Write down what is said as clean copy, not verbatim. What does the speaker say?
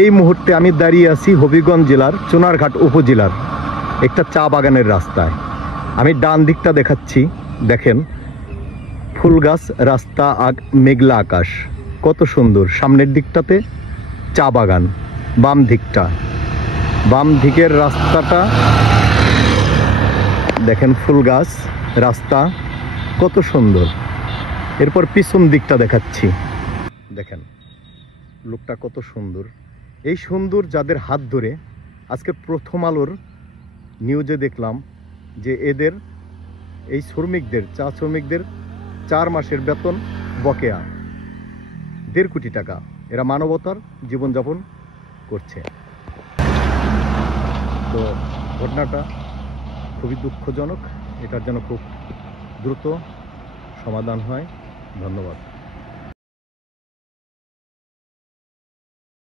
এই মুহূর্তে আমি দাঁড়িয়ে আছি হবিগঞ্জ জেলার চুনারঘাট উপজেলার একটা চা বাগানের রাস্তায়। আমি ডান দিকটা দেখাচ্ছি, দেখেন ফুল গাছ, রাস্তা, মেঘলা আকাশ, কত সুন্দর। সামনের দিকটাতে চা বাগান, বাম দিকের রাস্তাটা দেখেন ফুল গাছ, রাস্তা কত সুন্দর। এরপর পিছন দিকটা দেখাচ্ছি, দেখেন লোকটা কত সুন্দর। এই সুন্দর যাদের হাত ধরে আজকে প্রথম আলোর নিউজে দেখলাম যে এদের এই শ্রমিকদের, চা শ্রমিকদের 4 মাসের বেতন বকেয়া, 1.5 কোটি টাকা। এরা মানবতার জীবনযাপন করছে। তো ঘটনাটা খুবই দুঃখজনক, এটার জন্য খুব দ্রুত সমাধান হয়। ধন্যবাদ।